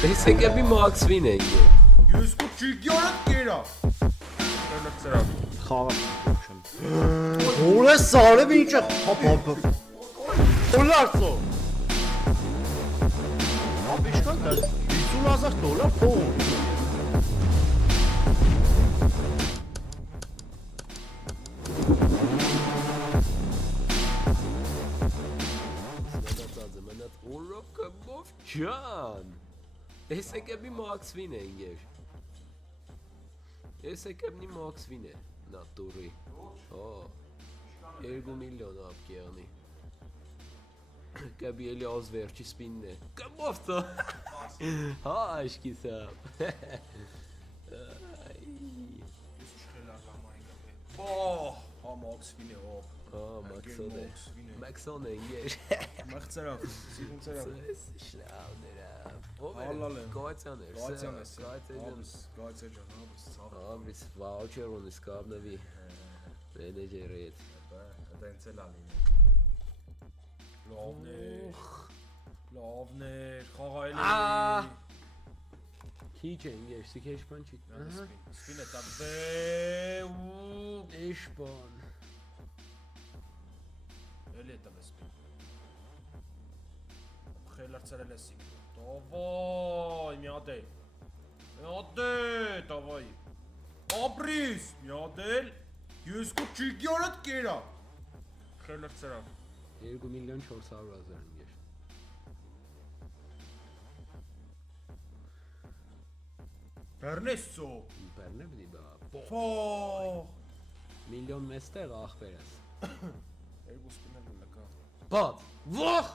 Եսեք մի մաքսվին է ինգե։ Ես կու չիգյորը կերա։ Հելը ծրավ։ Խաղա շեմ։ Ուր է սարև ինչ է։ Հապ։ Դոլարցո։ Հապ ինչքան դա $50,000 փող։ Ջան, եսեք մի մաքսվին է ինգեր։ Եսեք մի մաքսվին է, նատուրի։ Հա, 2 միլիոն ապկյանի։ Կաբի էլի ազ վերջի սպինն է։ Կամով ծո։ Հա, աշկի սապ։ Ես չխելար լամային գապե։ Բահ, հա մաքսվին է օպ։ Հա, մաքսոն է։ Մաքսոն է ինգեր։ Մեղծրավ, սիրուն ծրավ։ Շլավներա։ Ալալ է։ Գոյացյան էր։ Գոյացյան է։ Գոյացյան։ Գոյացյան ջան, հաբս ցավ։ Ամրից վաուչեր ունի սկաբնավի մենեջերը հետ։ Դա ինձ էլ ալին։ Լավներ, խաղայելի։ Քիչ է ինգեր, սիքեշ բան չի։ Սպին է տա բե ու Էշբան։ Էլի է տա սպին։ Խելար ծրել է սիկ։ Давай, միադել։ Միադել, давай։ Ապրիս, միադել։ Ես կու չիգյորը կերա։ Խելար ծրավ։ 2,400,000 ինգեր։ Բեռնեսո։ Բեռնե բդի բա։ Ֆող։ Միլիոն մեստեղ ախպերես։ Երկու սպինել լկա։ Բաց, ոխ։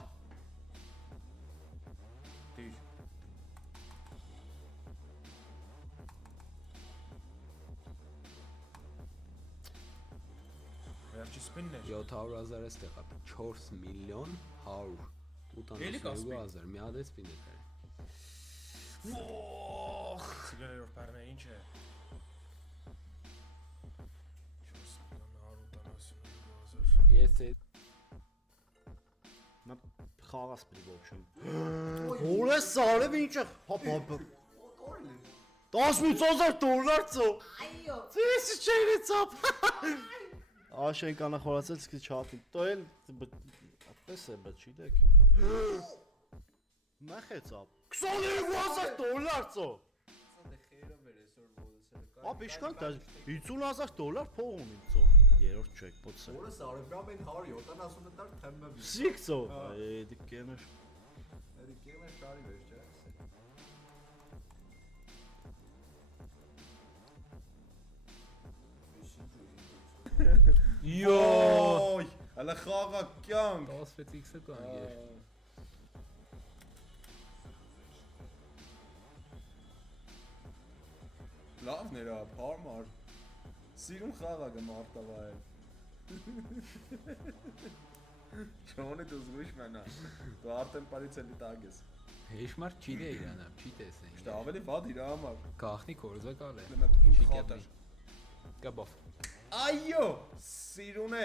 Դիր։ Վերջի սպինն էր։ 700,000 էստեղ ապ 4 միլիոն 182,000 մի հատ է սպին է դեր։ Ոխ։ Սիգարերով բեռնե ինչ է։ 4,180,000։ Ես է Նա խաղաս պրի ոչմ։ Ուր է սարև ինչ է։ Հապ։ $18,000 ծո։ Այո։ Ես չէի ծապ։ Աշեն կանա խորացել սկի չաթի։ Տո էլ այդպես է, բայց չգիտեք։ Նախե ծապ։ $22,000 ծո։ Ապ ինչքան դա $50,000 փող ունի ծո։ Երրորդ չեկպոտս է։ Որը սարեբրամ են 170 տար թեմբը։ Սիկ ծո։ Էդի կեներ։ Էդի կեներ շարի վերջ է։ Йոյ, հələ խաղա կյանք։ 16x-ը կա ինգեր։ Լավներ է, հարմար։ Սիրուն խաղա գմարտավայել։ Չոնի դու զգույշ մենա։ Դու արդեն պարից էլի տագ ես։ Հեշմար չի դե իրանամ, չի տեսեն։ Շտա ավելի վատ իրա համար։ Գախնի կորզա կալ է։ Լեմատ իմ խատար։ Կաբով։ Այո, սիրուն է։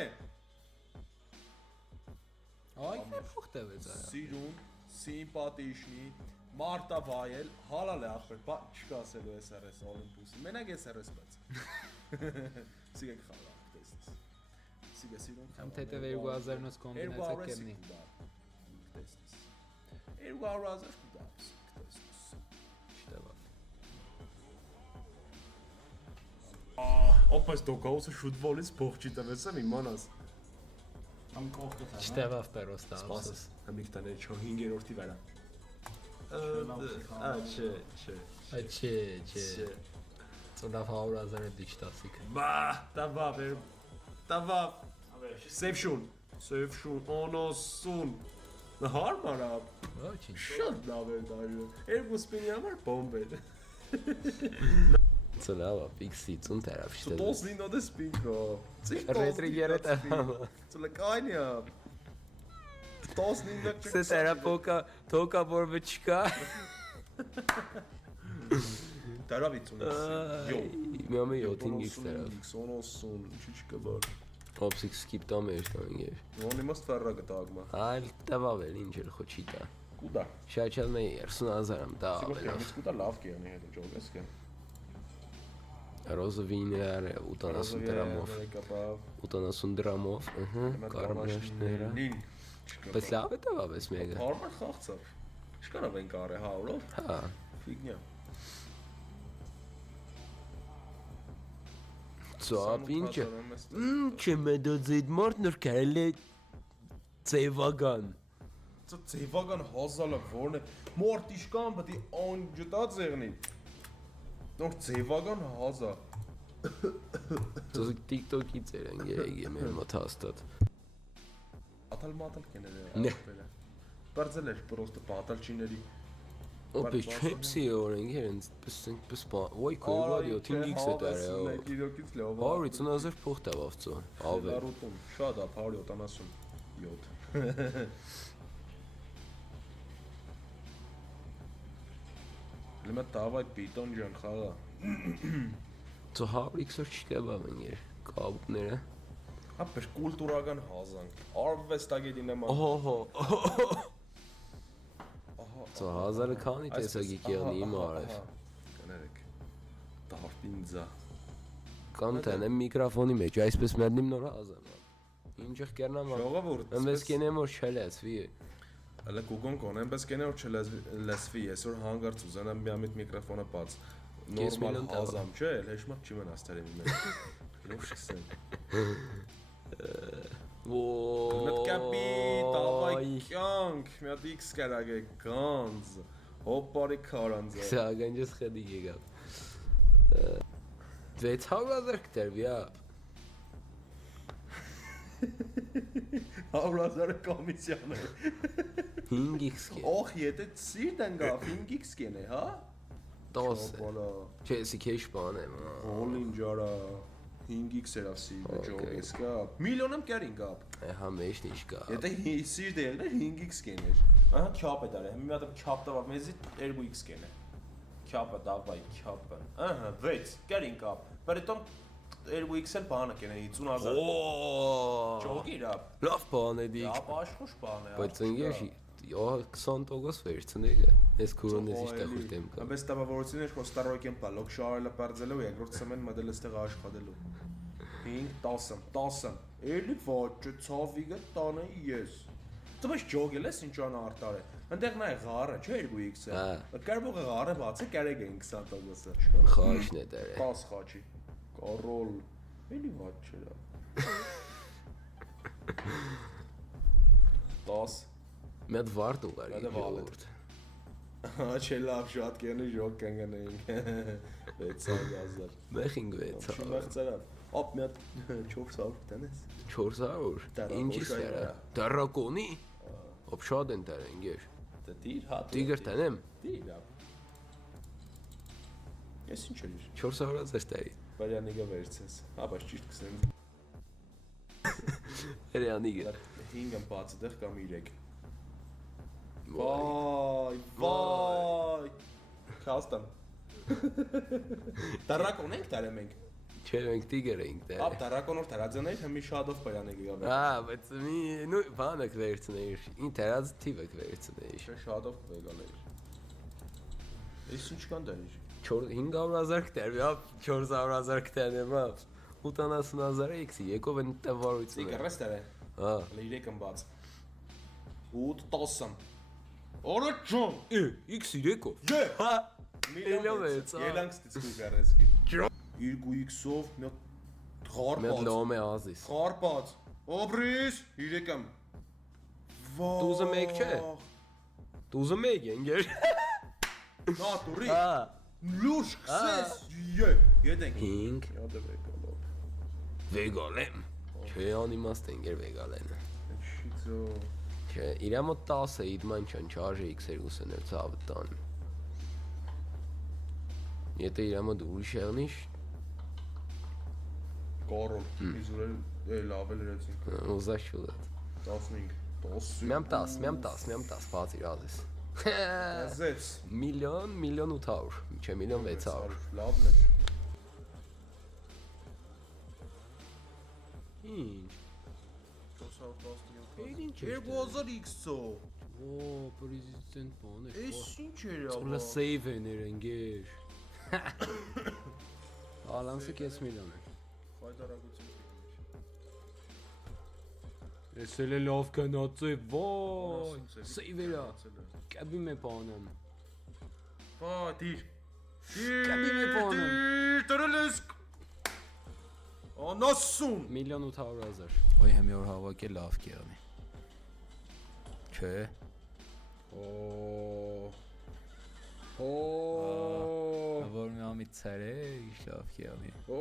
Այ փող տվեց այա։ Սիրուն, սիմպատիշնի, մարտավայել, հալալ է ախր, բա չկասելու SRS Olympus-ը։ Մենակ SRS բայց։ Սիգեք խաղա, տեսնես։ Սիգե սիրուն խաղա։ Համ թեթև 2,000-նոց կոմբինացիա կերնի։ Տեսնես։ 200,000 կուտա, տեսնես։ Չտավա։ Опять դոկաուսը շուտվոլից փող չի տվեց եմ իմանաս։ Ամ կողքը թա։ Չտավավ պերոստա Սպասես, համիկ տաներ 5-րդի վրա։ Չէ։ Ծնավ 100,000 դիչ տասիկ։ Բա, տավա։ Սեվշուն, օնոսուն։ Հարմար է։ Ոչինչ։ Շատ լավ է դարը։ Երկու սպինի համար բոմբ է։ Ծնավա ֆիքսի ծուն տերավ շտե։ Տոս լինոդը սպինքո։ Ռետրիգերը տավա։ Ծլկանյա։ Տոս լինոդը Սե տերա թոկա որը չկա։ Դարավից ունես։ Մի ամե 7-ից տերավ։ Օնոսուն, ինչի չկա բար։ Օպսիկ սկիպ տամ էր տանգեր։ Ոնի մաս ֆերրա գտագմա։ Այլ տավավ էլ ինչ էլ խոչի տա։ Կուտա։ Շաչալ մեի 30,000-ամ դա Սիգուր ավելով։ կեմից կուտա լավ կյանի հետո ջոգես կեն։ Ռոզովիներ 80 դրամով։ 80 դրամով, կարմրաշները։ Բայց լավ է տվավես մեկը։ Հարմար խաղցավ։ Չկանավ են կարե հավորով։ Հա։ Ֆիգնյա։ Ծապ ինչը։ Չեմ դոզիդ մորտնոր կարել է ծեվագան։ Ձևական հազալը որն է մորտ իշկան պետք է անջտա ձեղնի։ Նոր ձևական հազա։ Ծոս TikTok-ի ծերեն գերեգի մեր մոտ հաստատ։ Ատալ մատալ կեներ Ne. է։ Բարձել էր պրոստը պատալչիների։ Օպե չեպսի օրենք հենց պես ոյ կոյվադիո 5x է դարը։ Գիրոքից լավ։ 150,000 փող տավավծո։ Ավել։ Լարուտում շատ է 177։ Լեմա տավայ պիտոն ջան խաղա։ Ծո 100x-ը չկաբավ ընկեր։ Կապները։ Ապեր կուլտուրական հազանք։ Արվեստագետի նման։ Օհո։ Ծո 1000-ը քանի տեսակի կյանի իմ արև։ Կներեք։ Դարպինձա։ Կամ տենեմ միկրոֆոնի մեջ, այսպես մերնիմ նոր 1000-ը։ Ինչեղ կերնամ։ Ժողովուրդ, Ամես կենեմ որ չելեսվի։ Հələ Google կոնեմ, կենե որ չլեսվի, այսօր հանգարց ուզենամ մի ամիտ միկրոֆոնը բաց։ Նորմալ հազամ, չէ, հեշմա չի մնաց տերեմի մեջ։ Նոր շքսեն։ Մտկապի տավայ կյանք, մի հատ X կարագե գանձ, հոպարի քարանձը։ Սա գանջես խեդի եկավ։ 600,000 կտերվի ապ։ 100,000 կոմիսիան է։ 5x կեն։ Օխ, եթե սիրտ են գա 5x կենե, հա։ 10 է։ Բալա։ Չէ, սի քեշ բան եմ։ Հոլին ջարա 5x era սիրտ ջոգես կա։ Միլիոնում կերին կա։ Հա մեջն իշ կա։ Եթե սիրտ եղներ 5x կեներ։ Ահա քյապ է դարը, մի հատ քյապ տվավ մեզի 2x կենե։ Քյապը դավայ քյապը։ Ահա 6 կերին կա։ Բարետոն 2x-ել բանը կենե 50,000։ Օ։ Ջոգիրա։ Լավ բան է դիք։ Ապա աշխուժ բան է։ Բայց ընկեր 20% վերցնեգը։ Այս քուրոնես իշտա խուտեմ կա։ Բայց տավավորությունն էր Կոստարոկյան պալոկ շարելը բարձելու երկրորդ սեմեն մոդել էստեղ աշխատելու։ 5 10 էլի ոչը ցավիգը տանը ես։ Դու ջոգել ես ինչ ան արտարը։ Այնտեղ նայ ղարը, չէ 2x-ը։ Կարբողը ղարը բացը կարեգ են 20%-ը։ Խաչն է դերը։ 10 խաչի։ Կարոլ։ Էլի ված չէ։ 10 Մի հատ վարդ ուղարի։ Մետը վարդ։ Հա չէ լավ շատ կենի ժոկ կանգնեինք 600,000 Մეხինգ 600։ Մեղցերավ ապ մի հատ 400 տնես 400։ Ինչի՞ սերա։ Դարակոնի։ Ոբ շատ են դեր ընկեր։ Դե դիր հա Տիգր տանեմ։ դիր Ես ինչ էր 400,000 տայի։ Բարյանիգա վերցես հա բայց ճիշտ կսեմ Երյանիգը։ 5-ը բաց դեղ կամ 3 Վայ Քաստան Դարակոն ենք դարեմ ենք Չէ, մենք տիգր էինք դեր։ Ապ դարակոնոր դարածներ հիմի շադով բարյանիգա գավ բայց մի նույն բանը կվերցնեիր։ Ինչ դերած թիվը կվերցնեիր։ Չէ շադով վեգաներ Ես ինչ կան դարիր 500,000 կտերվի, 400,000 կտերնեմ, 80,000 x-ի, եկով են տվարույցն է։ Տիգրես դար է Հա։ Հələ 3-ն բաց 8 10-ն Օրը ջոն X-ի եկով։ Դե Հա։ Միլիոն է, Երանք ստիցու գարեսկի 2x-ով մի հատ Մեծ խարպած լոմ է ազիս։ Խարպած Օբրիս 3-ն Դուզը մեկ չէ։ Դուզը մեկ է, ընկեր։ Նա տուրի Հա։ Լուշ քսես Յետենք 5 Յադը վեկալով վեգալեմ։ Չէ, անիմաստ ընկեր վեգալենը։ Շիծո Չէ, իրա մոտ 10 է, իդման չան չարժե X2-ն էր ցավը տան։ Եթե իրա մոտ ուրիշ եղնիշ, Կարոլ Իզուրել լավ էլ երեցին ուզաշ ուզած։ 15 10 Միամ 10, բաց իր ազես։ Զեց Միլիոն 1,800,000, չէ 1,600,000։ Լավն է Ինչ։ 417 Ինչ 2000 x-ով Օ, պրեզիդենտ բան է։ Էս ինչ էր Ծուլը ապա։ սեյվ են երենգեր։ Բալանսը 5 միլիոն է։ Խայտարակություն չի։ Ես էլ լավ գնաց է, ոյ։ Սեյվ էրա։ Կաբի մե բանեմ։ Բա դիր։ Կաբի մե բանեմ։ Տրելես։ Անասուն։ 1,800,000։ Ոյ հեմի օր հավաք է լավ կեղնի։ Չէ։ Օ։ Որ մի ամի ցեր է, իշ լավ կեղնի։ Օ։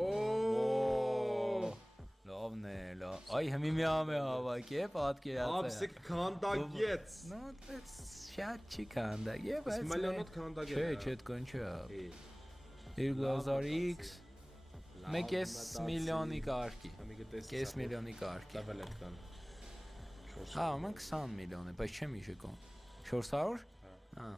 Լավն է, լավ։ Այ հեմի մի ամի հավաք է, պատկերացա։ Ապսիկ քանդագեց։ No, that's շատ չի քանդակ։ Եվ այս Միլիոնոտ քանդագեց։ Չէ, չետ կոնչա։ 2000x 1.5 միլիոնի կարգի։ 5 միլիոնի կարգի։ Տավել այդքան։ Հա, ման 20 միլիոն է, բայց չեմ իշե կոն։ 400? Հա,